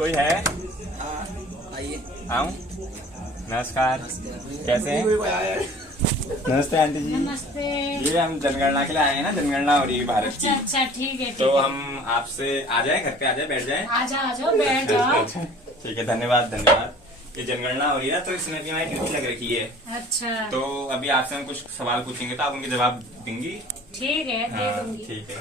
कोई है? आइए। आऊं? नमस्कार, कैसे हैं? नमस्ते आंटी जी। नमस्ते। ये हम जनगणना के लिए आए हैं ना, जनगणना हो रही है भारत की। अच्छा ठीक है। तो हम आपसे आ जाए, घर पे आ जाए, बैठ जाए। आ जाओ बैठ जाओ। ठीक है, धन्यवाद धन्यवाद। ये जनगणना हो रही है ना, तो इसमें भी हमारी ड्यूटी लग रखी है। अच्छा तो अभी आपसे हम कुछ सवाल पूछेंगे तो आप उनके जवाब देंगी? ठीक है, दे हाँ, दूंगी। ठीक है।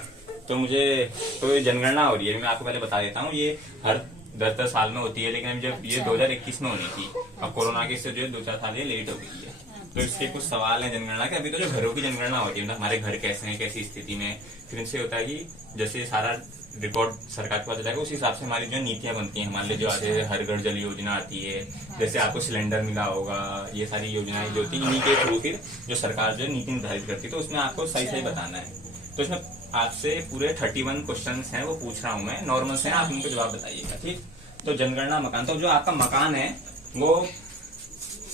तो ये जनगणना हो रही है, मैं आपको पहले बता देता हूँ। ये हर 10-10 साल में होती है, लेकिन जब ये 2021 में होनी थी, अब कोरोना की वजह से जो 2-4 साल ये लेट हो गई है। तो इसके कुछ सवाल हैं जनगणना के। अभी तो जो घरों की जनगणना होती है, मतलब हमारे घर कैसे हैं, कैसी स्थिति में, फिर इनसे होता है कि जैसे सारा रिपोर्ट सरकार के पास जाएगा, उस हिसाब से हमारी जो नीतियां बनती हैं। मान लीजिए जो आते हर घर जल योजना आती है, जैसे आपको सिलेंडर मिला होगा, ये सारी योजनाएं जो होती है, इन्हीं के थ्रू फिर जो सरकार जो नीति निर्धारित करती है, तो उसमें आपको सही सही बताना है। तो इसमें आपसे पूरे 31 क्वेश्चन हैं, वो पूछ रहा हूँ मैं, नॉर्मल से, आप उनको जवाब बताइएगा, ठीक? तो जनगणना मकान, तो जो आपका मकान है वो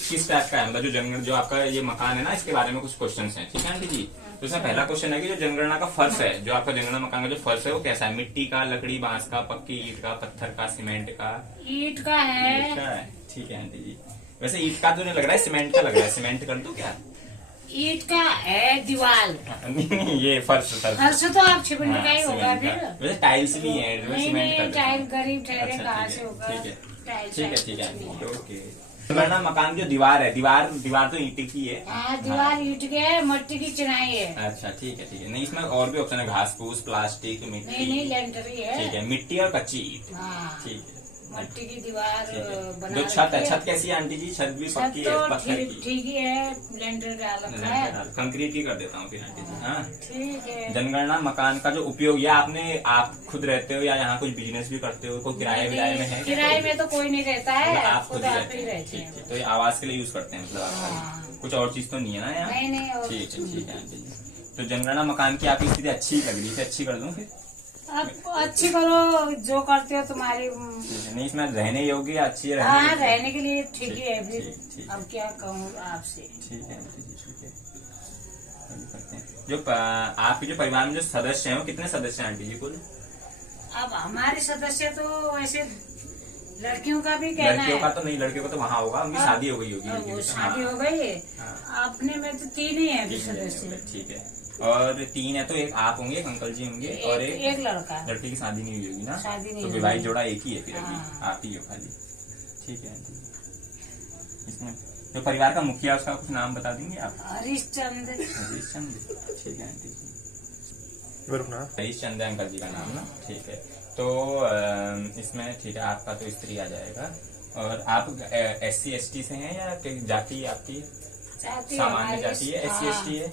किस टाइप का है, मतलब जो आपका ये मकान है ना, इसके बारे में कुछ क्वेश्चन हैं, ठीक है आंटी जी? तो इसमें पहला क्वेश्चन है कि जो जनगणना का फर्श है, जो आपका जनगणना मकान का जो फर्श है वो कैसा है? मिट्टी का, लकड़ी, बांस का, पक्की ईंट का, पत्थर का, सीमेंट का? ईंट का है। ईंट का है, ठीक है आंटी जी। वैसे ईंट का तो नहीं लग रहा है, सीमेंट का लग रहा है। सीमेंट कर दूं क्या? ईंट का है दीवार। नहीं, ये फर्श फर्श तो आप सीमेंट का ही होगा फिर। वैसे टाइल्स भी है, नहीं नहीं, टाइल गरीब ठहरे अच्छा, कहाँ ठीक से है, होगा? ठीक है, टाइल्स ठीक है, ठीक है आंटी, ओके। जनगणना मकान की जो दीवार है, दीवार तो ईंट की है। हाँ, दीवार ईंट के है, मिट्टी की चिनाई है। अच्छा, ठीक है, ठीक है। नहीं, इसमें और भी ऑप्शन है, घास फूस, प्लास्टिक, मिट्टी। नहीं लेंटर ही है। ठीक है, मिट्टी और कच्ची ईंट। हाँ, ठीक है, मिट्टी की दीवार ठीक है। बना जो छत है, रखी छत कैसी है आंटी जी? छत भी छत पक्की है, तो पत्थर की? ठीक ही है, लेंटर डाल रखा है। कंक्रीट की कर देता हूँ फिर आंटी जी। हाँ, ठीक है। जनगणना मकान का जो उपयोग, या आप खुद रहते हो या यहाँ कुछ बिजनेस भी करते हो? कोई किराए विराए में है? किराए में तो कोई नहीं रहता है, मतलब आप खुद ही आप रहते ही हैं? रहते ठीक हैं। है, तो ये आवास के लिए यूज करते हैं, मतलब आप? हाँ। कुछ और चीज तो नहीं है ना यहाँ? नहीं नहीं, और ठीक है, ठीक है आंटी जी। तो जनगणना मकान की आपकी स्थिति अच्छी लग रही है, अच्छी कर दूं फिर? अब अच्छी करो, जो करते हो तुम्हारी। ठीक है, नहीं, इसमें रहने योग्य या अच्छी है? हाँ, रहने के लिए ठीक ही है फिर। ठीक, अब क्या कहूँ आपसे। ठीक है आंटी जी, ठीक है। अभी करते हैं। जो आपके जो परिवार में जो सदस्य हैं, वो कितने सदस्य हैं आंटी जी कुल? अब हमारे सदस्य तो वैसे लड़कियों का भी कहना लड़कियों का है। तो नहीं, लड़कियों का तो वहाँ होगा, उनकी शादी हो गई होगी। अब वो लड़कियों की। शादी हाँ, हो गई है। हाँ। अपने में तो 3 ही है अभी ठीक है, सदस्य। ठीक है। और 3 है तो एक आप होंगे, एक अंकल जी होंगे, और एक लड़का। लड़की की शादी नहीं हुई होगी ना? शादी नहीं तो हुई। विवाहित जोड़ा एक ही है फिर अभी, हाँ। आप ही हो खाली। ठीक है आंटी जी। इसमें जो परिवार का मुखिया है, उसका कुछ नाम बता देंगे आप? हरिश्चंद्र। हरीशचंद्र, ठीक है आंटी जी। हरीशचंद्र अंकल जी का नाम ना? ठीक है। तो इसमें ठीक है, आपका तो स्त्री आ जाएगा। और आप SC ST से हैं या जाति आपकी जाति सामान्य जाति है? SC ST है?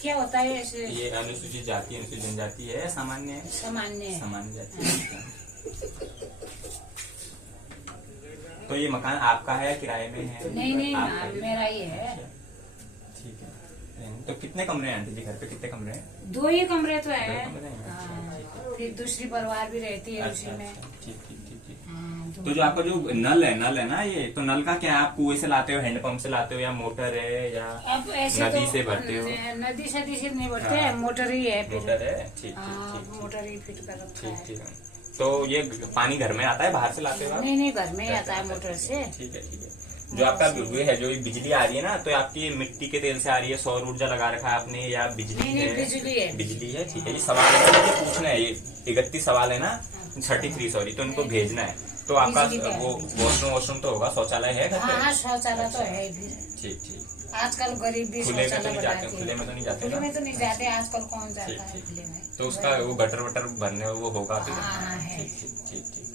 क्या होता है ऐसे? ये अनुसूचित जाति, अनुसूचित जनजाति है या सामान्य है? सामान्य। सामान्य जाति है। तो ये मकान आपका है या किराए में है? नहीं नहीं, आपका ही? मेरा ही है। ठीक है। तो कितने कमरे हैं आंटी जी घर पे? कितने कमरे हैं? 2 ही कमरे तो है। 2 कमरे हैं? हाँ, फिर दूसरी परिवार भी रहती है उसी अच्छा, में। अच्छा, ठीक ठीक ठीक ठीक। हाँ, तो जो आपका जो नल है ना, ये तो नल का क्या है? आप कुएं से लाते हो, हैंडपंप से लाते हो, या मोटर है, या अब ऐसे नदी तो से भरते हो? नदी सदी से नहीं भरते हाँ। हैं, मोटर ही है फिर। मोटर है, ठीक हाँ, ठीक ठीक मोटर ही फिट कर रखा ठीक है। ठीक है। तो ये पानी घर में आता है, बाहर से लाते हो आप? नहीं नहीं, घर में ही आता है मोटर से। ठीक है, ठीक है। जो आपका ये है, जो बिजली आ रही है ना, तो आपकी मिट्टी के तेल से आ रही है, सौर ऊर्जा लगा रखा है आपने, या बिजली नहीं नहीं, है? बिजली है। बिजली है, ठीक है। ये सवाल है, मुझे पूछना है, ये 31 सवाल है ना, 33 सॉरी, तो इनको भेजना है। तो आपका बिजली का वो वॉशरूम तो होगा, शौचालय है घर पे? हाँ, शौचालय तो है फिर। ठीक ठीक। आजकल गरीब भी खुले में तो शौचालय नहीं जाते? बनाते खुले हैं। में तो नहीं जाते खुले ना? में तो नहीं जाते आजकल, कौन जाता ठीक, है ठीक। खुले में? तो उसका वो गटर वटर भरने वो होगा फिर? हाँ, है। ठीक ठीक ठीक ठीक।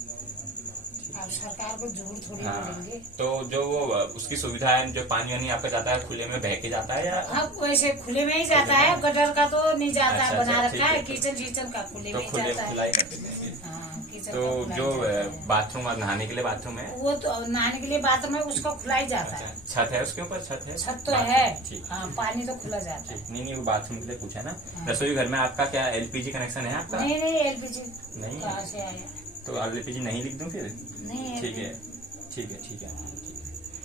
अब सरकार को जरूर थोड़ी हाँ, पड़ेंगे। तो जो वो उसकी सुविधा है, जो पानी वानी आपका जाता है, खुले में बह के जाता है, या? अब वैसे खुले में ही जाता है, गटर का तो नहीं जाता है, अच्छा, बना ठीक रखा है। है। किचन का खुले तो में ही खुले जाता खुला है। ही कर देते हैं फिर। हाँ, किचन तो का खुला जो ही जाता है। बाथरूम, नहाने के लिए बाथरूम है? वो तो नहाने के लिए बाथरूम है, उसका खुला ही जाता अच्छा, है। छत है उसके ऊपर? छत है? छत तो बाथरूम, है। ठीक। हाँ, पानी तो खुला जाता है। ठीक, नहीं वो बाथरूम के लिए पूछा ना। हाँ। रसोई घर में आपका क्या LPG कनेक्शन है आपका? नहीं नहीं, LPG नहीं कहाँ से आया? तो LPG नहीं लिख दूं फिर? नहीं ठीक है, ठीक है, ठीक है, ठीक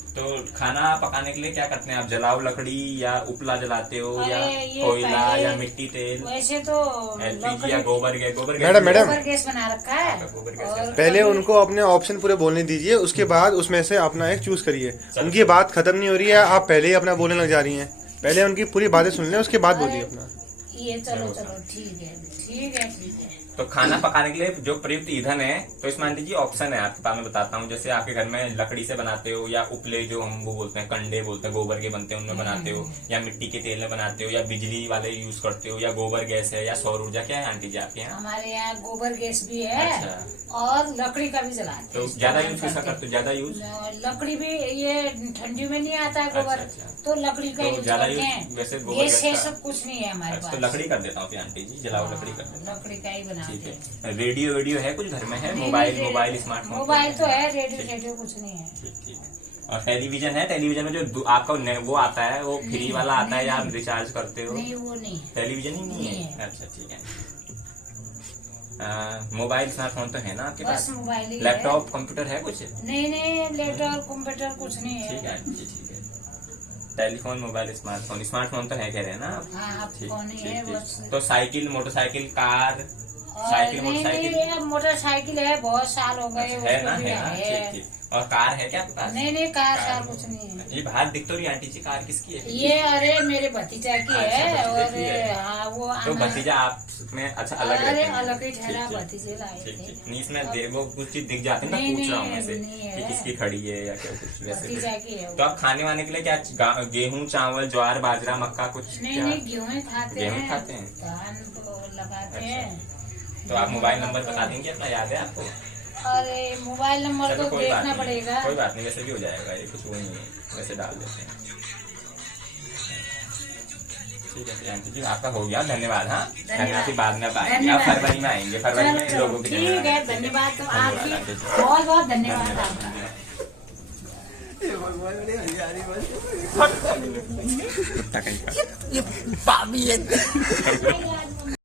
है। तो खाना पकाने के लिए क्या करते हैं आप? जलाओ लकड़ी या उपला जलाते हो या अरे ये कोयला पहले- या मिट्टी तेल, वैसे तो एलपीजी या गोबर गैस? गोबर गैस मैडम, मैडम। गोबर गैस बना रखा है। गोबर गैस और पहले कभी- उनको अपने ऑप्शन पूरे बोलने दीजिए, उसके बाद उसमें से अपना एक चूज करिए। उनकी बात खत्म नहीं हो रही है, आप पहले ही अपना बोलने लग जा रही हैं। पहले उनकी पूरी बातें सुन लें, उसके बाद बोलिए अपना। ये चलो चलो ठीक है ठीक है ठीक है। तो खाना पकाने के लिए जो प्रयुक्त ईंधन है, तो इसमें मान लीजिए ऑप्शन है आपके पास, मैं बताता हूँ। जैसे आपके घर में लकड़ी से बनाते हो या उपले जो हम वो बोलते हैं, कंडे बोलते हैं, गोबर के बनते हैं उनमें बनाते हो, या मिट्टी के तेल में बनाते हो, या बिजली वाले यूज करते हो, या गोबर गैस है, या सौर ऊर्जा। क्या है आंटी जी आपके यहाँ? हमारे यहाँ गोबर गैस भी है अच्छा। और लकड़ी का भी जलाते तो हैं। ज्यादा यूज किसका करते हो? ज्यादा यूज लकड़ी भी, ये ठंडी में नहीं आता है गोबर, अच्छा। तो लकड़ी का तो यूज ज्यादा करते यूज हैं। वैसे गोबर गैस गैस है का? सब कुछ नहीं है हमारे अच्छा, पास। तो लकड़ी कर देता हूँ फिर आंटी जी, जलाओ लकड़ी कर देता हूँ। लकड़ी का ही ठीक बनाते हैं। है। रेडियो वेडियो है कुछ घर में? है नहीं, मोबाइल नहीं, मोबाइल स्मार्टफोन? मोबाइल तो है, रेडियो ठीक। शेडियो कुछ नहीं है। ठीक ठीक है। और टेलीविजन है? टेलीविजन में जो आपका वो आता है, वो फ्री वाला आता है या आप रिचार्ज करते हो? नहीं वो नहीं है। टेलीविजन ही नहीं नहीं है? है। अच्छा ठीक है। मोबाइल स्मार्टफोन तो है ना आपके बस पास? मोबाइल ही है। लैपटॉप कंप्यूटर है कुछ? नहीं नहीं, लैपटॉप कंप्यूटर कुछ नहीं है। ठीक है जी, ठीक है। टेलीफोन मोबाइल स्मार्टफोन, स्मार्टफोन तो है कह रहे हैं ना आप? हाँ आप ठीक फोन ही है ठीक बस। ठीक। तो साइकिल मोटरसाइकिल कार, और साइकिल नहीं मोटरसाइकिल नहीं, अब मोटरसाइकिल है, बहुत साल हो गए अच्छा, है उसको ना? भी है ना? है। ठीक ठीक। और कार है क्या आपके पास? नहीं नहीं, कार कार सार है। कुछ नहीं है। ये बाहर दिख तो रही आंटी जी, कार किसकी है? ये अरे मेरे भतीजा की अच्छा, है। भतीजा और की है। हाँ वो तो आना- भतीजा आप में अच्छा अलग रहते अरे हैं? अलग ही ठीक, ठहरा, ठीक। भतीजे लाए ठीक थे। ठीक। नहीं इसमें वो कुछ चीज दिख जाती है ना, नहीं, पूछ रहा हूँ नहीं, ऐसे नहीं है। कि किसकी खड़ी है या क्या कुछ वैसे भतीजा कुछ। की है वो। तो आप खाने वाने के लिए क्या गेहूं चावल ज्वार बाजरा मक्का कुछ? नहीं क्या? नहीं, गेहूं खाते गेहूं हैं, खाते हैं? धान तो लगाते अच्छा। हैं। तो आप मोबाइल नंबर बता देंगे अपना, याद है आपको? अरे मोबाइल नंबर चलो तो कोई बात देखना नहीं, पड़ेगा। कोई बात नहीं, वैसे भी हो जाएगा, ये कुछ वो नहीं है, वैसे डाल देते हैं। ठीक है आंटी जी, आपका हो गया, धन्यवाद। हाँ धन्यवाद, फिर बाद में आप आएंगे, आप धन्यवाद। फरवरी में आएंगे, फरवरी चलो, में चलो, लोगों की ठीक है, धन्यवाद। तो आपकी आंटी जी। बहुत बहुत धन्यवाद आपका। ये भगवान बड़ी हरियाली बस। कुत्ता कहीं का। ये पापी है।